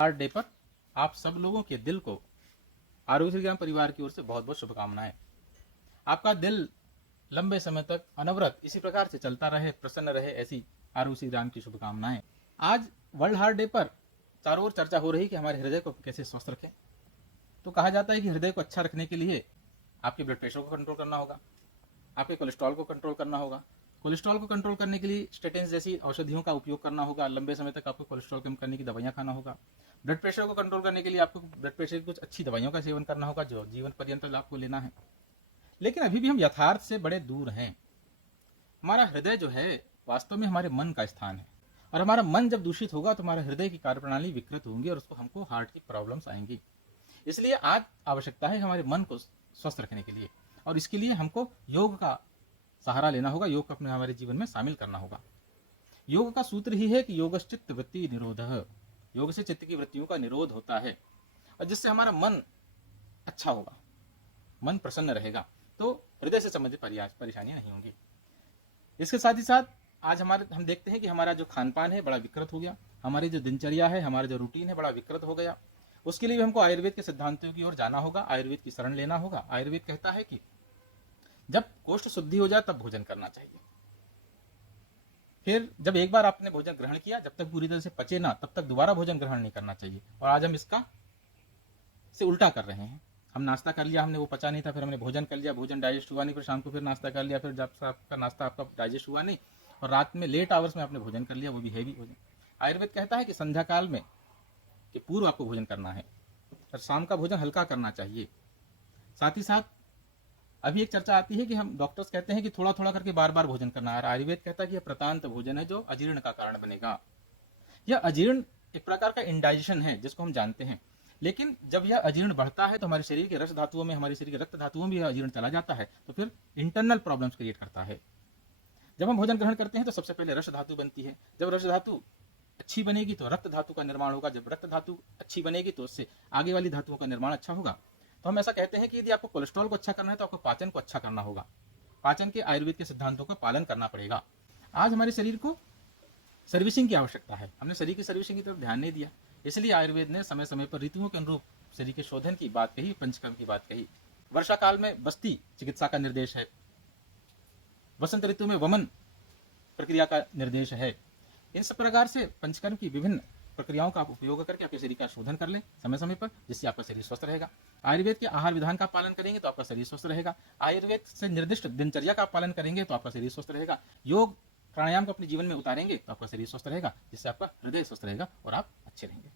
Heart day पर आप सब लोगों के दिल को आरोग्य श्री ग्राम परिवार की ओर से बहुत बहुत शुभकामनाएं। आपका दिल लंबे समय तक अनवरत इसी प्रकार से चलता रहे, प्रसन्न रहे, ऐसी आरोग्य श्री ग्राम की शुभकामनाएं। आज वर्ल्ड हार्ट डे पर चारों ओर चर्चा हो रही कि हमारे हृदय को कैसे स्वस्थ रखें। तो कहा जाता है कि हृदय को अच्छा रखने के लिए आपके ब्लड प्रेशर को कंट्रोल करना होगा, आपके कोलेस्ट्रॉल को कंट्रोल करना होगा। कोलेस्ट्रॉल को कंट्रोल करने के लिए स्टेटिन्स जैसी औषधियों का उपयोग करना होगा। लंबे समय तक आपको कोलेस्ट्रॉल कम करने की दवाइयां खाना होगा। ब्लड प्रेशर को कंट्रोल करने के लिए आपको ब्लड प्रेशर की कुछ अच्छी दवाइयों का सेवन करना होगा जो जीवन पर्यंत आपको लेना है। लेकिन अभी भी हम यथार्थ से बड़े दूर हैं। हमारा हृदय जो है वास्तव में हमारे मन का स्थान है, और हमारा मन जब दूषित होगा तो हमारे हृदय की कार्यप्रणाली विकृत होंगी और उसको हमको हार्ट की प्रॉब्लम्स आएंगी। इसलिए आज आवश्यकता है हमारे मन को स्वस्थ रखने के लिए, और इसके लिए हमको योग का सहारा लेना होगा, योग को अपने हमारे जीवन में शामिल करना होगा। योग का सूत्र ही है कि योगश्चित्त वृत्ति निरोधः। योग से चित्त की वृत्तियों का निरोध होता है, और जिससे हमारा मन अच्छा होगा, मन प्रसन्न रहेगा, तो हृदय से संबंधित परेशानियां नहीं होंगी। इसके साथ ही साथ आज हम देखते हैं कि हमारा जो खान पान है बड़ा विकृत हो गया, हमारी जो दिनचर्या है, हमारा जो रूटीन है बड़ा विकृत हो गया। उसके लिए हमको आयुर्वेद के सिद्धांतों की ओर जाना होगा, आयुर्वेद की शरण लेना होगा। आयुर्वेद कहता है कि जब कोष्ठ शुद्धि हो जाए तब भोजन करना चाहिए। फिर जब एक बार आपने भोजन ग्रहण किया, जब तक पूरी तरह से पचे ना तब तक दोबारा भोजन ग्रहण नहीं करना चाहिए। और आज हम इसका से उल्टा कर रहे हैं। हम नाश्ता कर लिया, हमने वो पचा नहीं था, फिर हमने भोजन कर लिया, भोजन डाइजेस्ट हुआ नहीं, फिर शाम को फिर नाश्ता कर लिया, फिर जब आपका नाश्ता आपका डाइजेस्ट हुआ नहीं और रात में लेट आवर्स में आपने भोजन कर लिया, वो भी हैवी भोजन। आयुर्वेद कहता है कि संध्या काल में के पूर्व आपको भोजन करना है और शाम का भोजन हल्का करना चाहिए। साथ ही साथ अभी एक चर्चा आती है कि हम डॉक्टर्स कहते हैं कि थोड़ा थोड़ा करके बार बार भोजन करना है। आयुर्वेद कहता है कि यह प्रतांत भोजन है जो अजीर्ण का कारण बनेगा। यह अजीर्ण एक प्रकार का इंडाइजेशन है जिसको हम जानते हैं, लेकिन जब यह अजीर्ण बढ़ता है तो हमारे शरीर के रस धातुओं में, हमारे शरीर के रक्त धातुओं में यह अजीर्ण चला जाता है, तो फिर इंटरनल प्रॉब्लम्स क्रिएट करता है। जब हम भोजन ग्रहण करते हैं तो सबसे पहले रस धातु बनती है। जब रस धातु अच्छी बनेगी तो रक्त धातु का निर्माण होगा। जब रक्त धातु अच्छी बनेगी तो उससे आगे वाली धातुओं का निर्माण अच्छा होगा। तो हम ऐसा कहते हैं कि यदि आपको कोलेस्ट्रॉल को अच्छा करना है तो आपको पाचन को अच्छा करना होगा। पाचन के आयुर्वेद के सिद्धांतों का पालन करना पड़ेगा। आज हमारे शरीर को सर्विसिंग की आवश्यकता है, हमने शरीर की सर्विसिंग की तरफ ध्यान नहीं दिया। इसलिए आयुर्वेद ने समय समय पर ऋतुओं के अनुरूप शरीर के शोधन की बात कही, पंचकर्म की बात कही। वर्षा काल में बस्ती चिकित्सा का निर्देश है, वसंत ऋतु में वमन प्रक्रिया का निर्देश है। इन सब प्रकार से पंचकर्म की विभिन्न प्रक्रियाओं का उपयोग करके आपके शरीर का शोधन कर लें समय समय पर, जिससे आपका शरीर स्वस्थ रहेगा। आयुर्वेद के आहार विधान का पालन करेंगे तो आपका शरीर स्वस्थ रहेगा। आयुर्वेद से निर्दिष्ट दिनचर्या का पालन करेंगे तो आपका शरीर स्वस्थ रहेगा। योग प्राणायाम को अपने जीवन में उतारेंगे तो आपका शरीर स्वस्थ रहेगा, जिससे आपका हृदय स्वस्थ रहेगा और आप अच्छे रहेंगे।